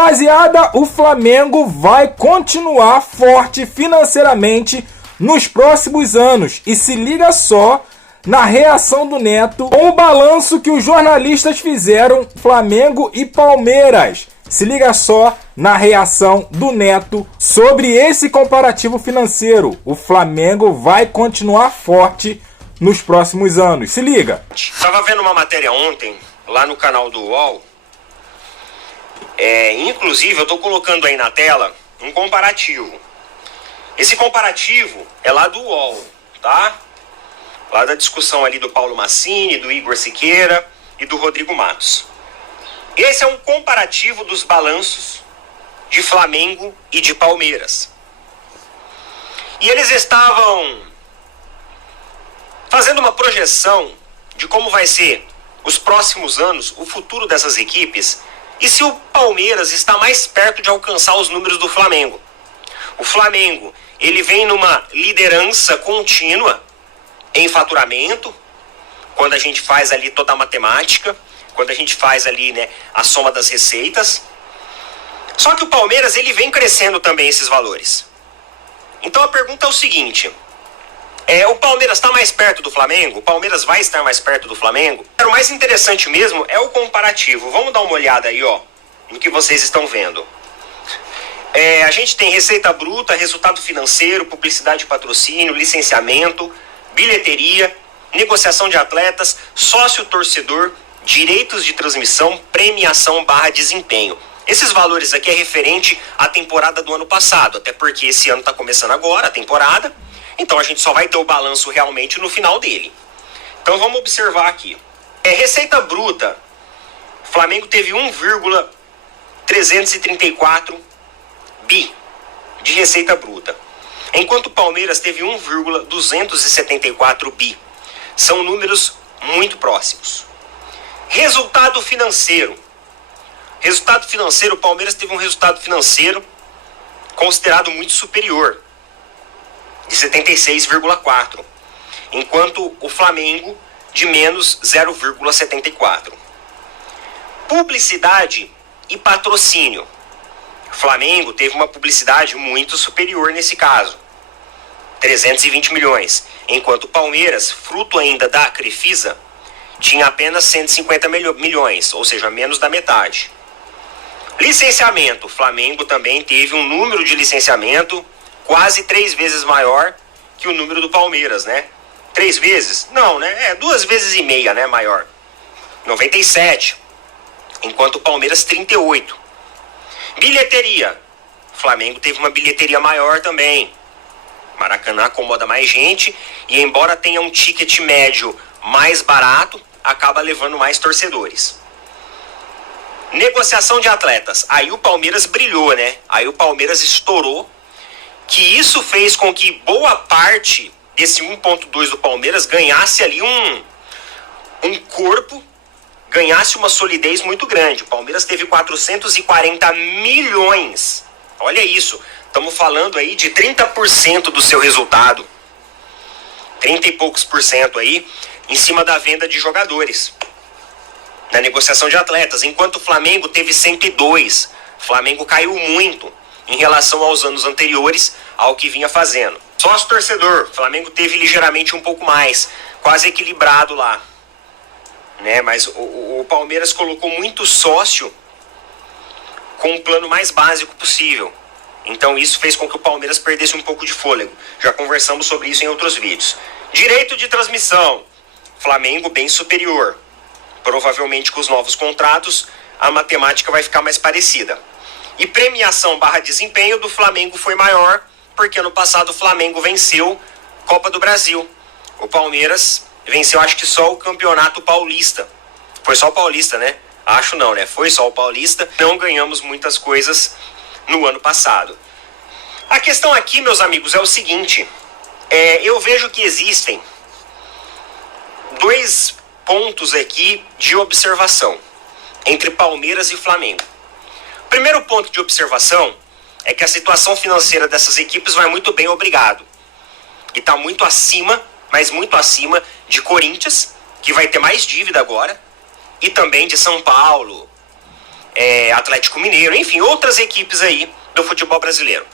Rapaziada, o Flamengo vai continuar forte financeiramente nos próximos anos. E se liga só na reação do Neto com o balanço que os jornalistas fizeram, Flamengo e Palmeiras. Se liga só na reação do Neto sobre esse comparativo financeiro. O Flamengo vai continuar forte nos próximos anos. Se liga. Estava vendo uma matéria ontem lá no canal do UOL. Inclusive eu estou colocando aí na tela um comparativo. Esse comparativo é lá do UOL, tá? Lá da discussão ali do Paulo Massini, do Igor Siqueira e do Rodrigo Matos. Esse é um comparativo dos balanços de Flamengo e de Palmeiras. E eles estavam fazendo uma projeção de como vai ser os próximos anos, o futuro dessas equipes, e se o Palmeiras está mais perto de alcançar os números do Flamengo. O Flamengo, ele vem numa liderança contínua em faturamento, quando a gente faz ali toda a matemática, quando a gente faz ali, né, a soma das receitas. Só que o Palmeiras, ele vem crescendo também esses valores. Então a pergunta é o seguinte: o Palmeiras está mais perto do Flamengo? O Palmeiras vai estar mais perto do Flamengo? O mais interessante mesmo é o comparativo. Vamos dar uma olhada aí, ó, no que vocês estão vendo. A gente tem receita bruta, resultado financeiro, publicidade e patrocínio, licenciamento, bilheteria, negociação de atletas, sócio-torcedor, direitos de transmissão, premiação / desempenho. Esses valores aqui é referente à temporada do ano passado, até porque esse ano está começando agora a temporada, então a gente só vai ter o balanço realmente no final dele. Então vamos observar aqui. Receita bruta, Flamengo teve 1,334 bi de receita bruta, enquanto o Palmeiras teve 1,274 bi. São números muito próximos. Resultado financeiro. Resultado financeiro, o Palmeiras teve um resultado financeiro considerado muito superior, de 76,4, enquanto o Flamengo de menos 0,74. Publicidade e patrocínio. O Flamengo teve uma publicidade muito superior nesse caso, 320 milhões, enquanto o Palmeiras, fruto ainda da Crefisa, tinha apenas 150 milhões, ou seja, menos da metade. Licenciamento, o Flamengo também teve um número de licenciamento quase 3 vezes maior que o número do Palmeiras, né? 3 vezes? Não, né? 2 vezes e meia, né? Maior. 97, enquanto o Palmeiras 38. Bilheteria, o Flamengo teve uma bilheteria maior também. Maracanã acomoda mais gente e, embora tenha um ticket médio mais barato, acaba levando mais torcedores. Negociação de atletas, aí o Palmeiras brilhou, né? Aí o Palmeiras estourou, que isso fez com que boa parte desse 1,2 do Palmeiras ganhasse ali um corpo, ganhasse uma solidez muito grande. O Palmeiras teve 440 milhões, olha isso, estamos falando aí de 30% do seu resultado, 30 e poucos % aí, em cima da venda de jogadores, na negociação de atletas, enquanto o Flamengo teve 102. O Flamengo caiu muito em relação aos anos anteriores ao que vinha fazendo. Sócio torcedor, o Flamengo teve ligeiramente um pouco mais, quase equilibrado lá, né? Mas o Palmeiras colocou muito sócio com o plano mais básico possível. Então isso fez com que o Palmeiras perdesse um pouco de fôlego. Já conversamos sobre isso em outros vídeos. Direito de transmissão, Flamengo bem superior. Provavelmente com os novos contratos a matemática vai ficar mais parecida. E premiação / desempenho do Flamengo foi maior, porque ano passado o Flamengo venceu Copa do Brasil. O Palmeiras venceu acho que só o Campeonato Paulista. Foi só o Paulista, né? Acho não, né? Foi só o Paulista. Não ganhamos muitas coisas no ano passado. A questão aqui, meus amigos, é o seguinte. Eu vejo que existem 2 pontos aqui de observação entre Palmeiras e Flamengo. O primeiro ponto de observação é que a situação financeira dessas equipes vai muito bem, obrigado. E está muito acima, mas muito acima de Corinthians, que vai ter mais dívida agora, e também de São Paulo, Atlético Mineiro, enfim, outras equipes aí do futebol brasileiro.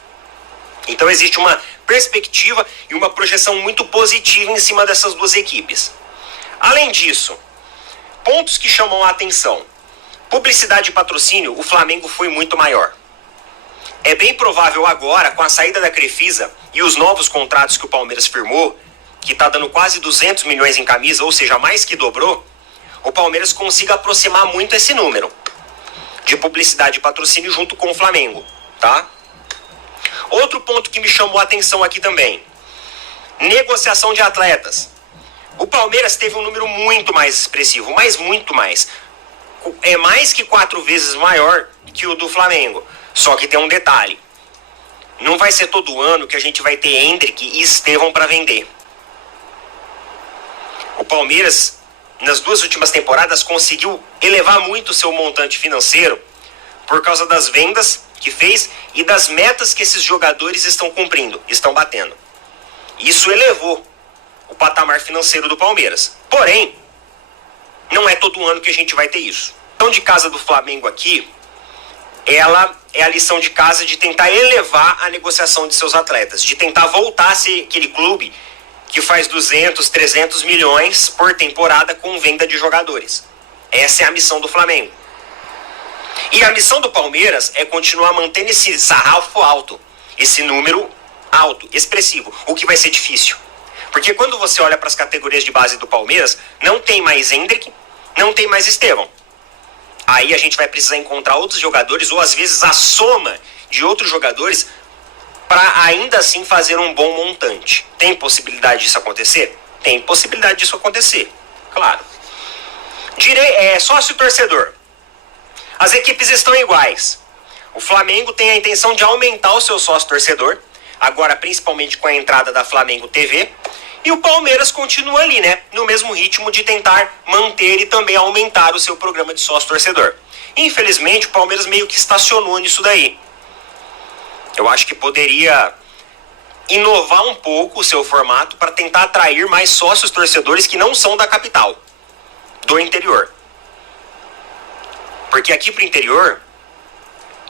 Então existe uma perspectiva e uma projeção muito positiva em cima dessas duas equipes. Além disso, pontos que chamam a atenção. Publicidade e patrocínio, o Flamengo foi muito maior. É bem provável agora, com a saída da Crefisa e os novos contratos que o Palmeiras firmou, que está dando quase 200 milhões em camisa, ou seja, mais que dobrou, o Palmeiras consiga aproximar muito esse número de publicidade e patrocínio junto com o Flamengo, tá? Outro ponto que me chamou a atenção aqui também, negociação de atletas. O Palmeiras teve um número muito mais expressivo, mas muito mais. É mais que 4 vezes maior que o do Flamengo. Só que tem um detalhe. Não vai ser todo ano que a gente vai ter Hendrick e Estevão para vender. O Palmeiras, nas 2 últimas temporadas, conseguiu elevar muito o seu montante financeiro por causa das vendas que fez e das metas que esses jogadores estão cumprindo, estão batendo. Isso elevou o patamar financeiro do Palmeiras. Porém, não é todo ano que a gente vai ter isso. Então, de casa do Flamengo aqui, ela é a lição de casa de tentar elevar a negociação de seus atletas, de tentar voltar a ser aquele clube que faz 200, 300 milhões por temporada com venda de jogadores. Essa é a missão do Flamengo. E a missão do Palmeiras é continuar mantendo esse sarrafo alto, esse número alto, expressivo, o que vai ser difícil. Porque quando você olha para as categorias de base do Palmeiras, não tem mais Hendrick, não tem mais Estevão. Aí a gente vai precisar encontrar outros jogadores, ou às vezes a soma de outros jogadores, para ainda assim fazer um bom montante. Tem possibilidade disso acontecer? Tem possibilidade disso acontecer, claro. Sócio-torcedor. As equipes estão iguais. O Flamengo tem a intenção de aumentar o seu sócio-torcedor, agora principalmente com a entrada da Flamengo TV, e o Palmeiras continua ali, né, no mesmo ritmo de tentar manter e também aumentar o seu programa de sócio-torcedor. Infelizmente, o Palmeiras meio que estacionou nisso daí. Eu acho que poderia inovar um pouco o seu formato para tentar atrair mais sócios-torcedores que não são da capital, do interior. Porque aqui pro interior,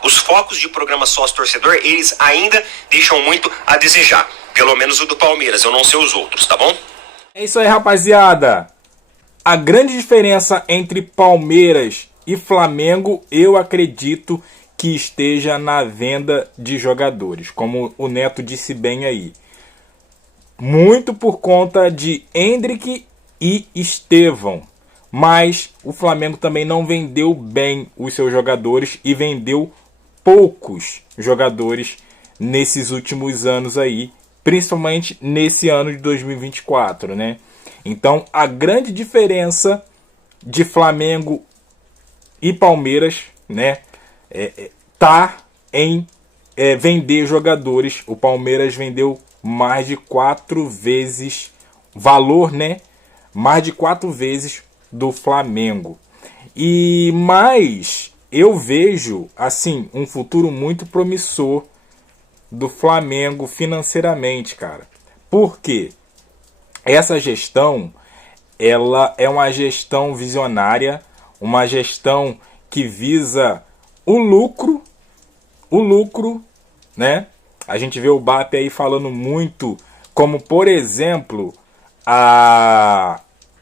os focos de programa sócio-torcedor, eles ainda deixam muito a desejar. Pelo menos o do Palmeiras, eu não sei os outros, tá bom? É isso aí, rapaziada. A grande diferença entre Palmeiras e Flamengo, eu acredito que esteja na venda de jogadores, como o Neto disse bem aí. Muito por conta de Hendrick e Estevão. Mas o Flamengo também não vendeu bem os seus jogadores e vendeu poucos jogadores nesses últimos anos aí, principalmente nesse ano de 2024, né? Então, a grande diferença de Flamengo e Palmeiras, né, tá em vender jogadores. O Palmeiras vendeu mais de 4 vezes valor, né? Mais de 4 vezes do Flamengo. Mas eu vejo assim um futuro muito promissor do Flamengo financeiramente, cara. Por quê? Essa gestão, ela é uma gestão visionária, uma gestão que visa o lucro, né? A gente vê o BAP aí falando muito, como por exemplo,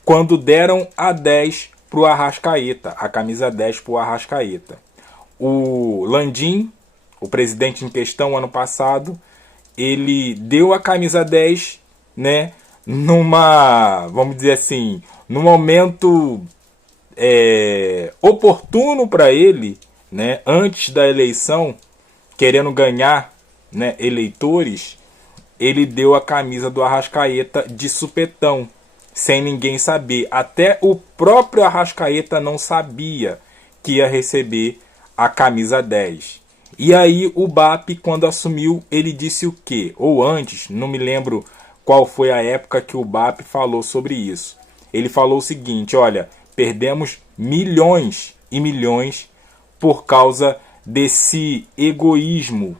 quando deram a 10 para o Arrascaeta, a camisa 10 para o Arrascaeta. O Landim, o presidente em questão, ano passado, ele deu a camisa 10, né, vamos dizer assim, num momento oportuno para ele, né, antes da eleição, querendo ganhar, né, eleitores, ele deu a camisa do Arrascaeta de supetão, sem ninguém saber. Até o próprio Arrascaeta não sabia que ia receber a camisa 10. E aí o BAP, quando assumiu, ele disse o quê? Ou antes, não me lembro qual foi a época que o BAP falou sobre isso. Ele falou o seguinte: olha, perdemos milhões e milhões por causa desse egoísmo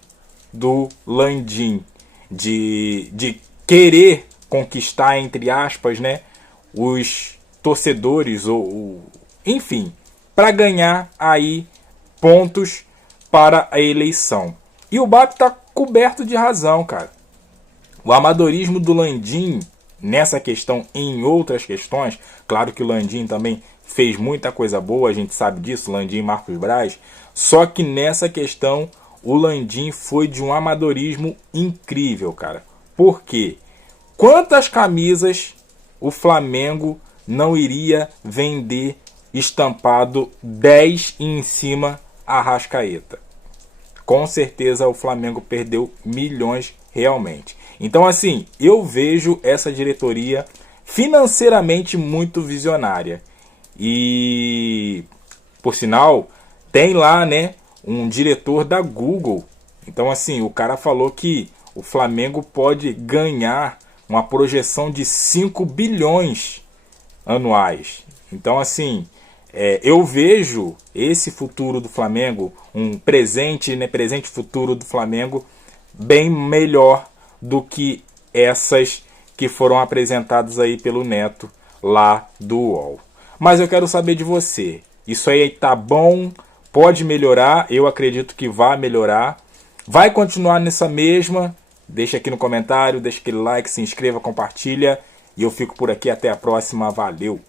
do Landim, de querer conquistar, entre aspas, né, os torcedores, enfim, para ganhar aí pontos para a eleição. E o BAP está coberto de razão, cara. O amadorismo do Landim nessa questão e em outras questões, claro que o Landim também fez muita coisa boa, a gente sabe disso, Landim e Marcos Braz, só que nessa questão o Landim foi de um amadorismo incrível, cara. Por quê? Quantas camisas o Flamengo não iria vender estampado 10 e em cima Arrascaeta? Com certeza o Flamengo perdeu milhões realmente. Então assim, eu vejo essa diretoria financeiramente muito visionária. E, por sinal, tem lá, né, um diretor da Google. Então assim, o cara falou que o Flamengo pode ganhar uma projeção de 5 bilhões anuais. Então assim, eu vejo esse futuro do Flamengo, um presente, né, presente futuro do Flamengo, bem melhor do que essas que foram apresentadas aí pelo Neto lá do UOL. Mas eu quero saber de você. Isso aí tá bom? Pode melhorar? Eu acredito que vai melhorar. Vai continuar nessa mesma? Deixa aqui no comentário, deixa aquele like, se inscreva, compartilha. E eu fico por aqui. Até a próxima. Valeu!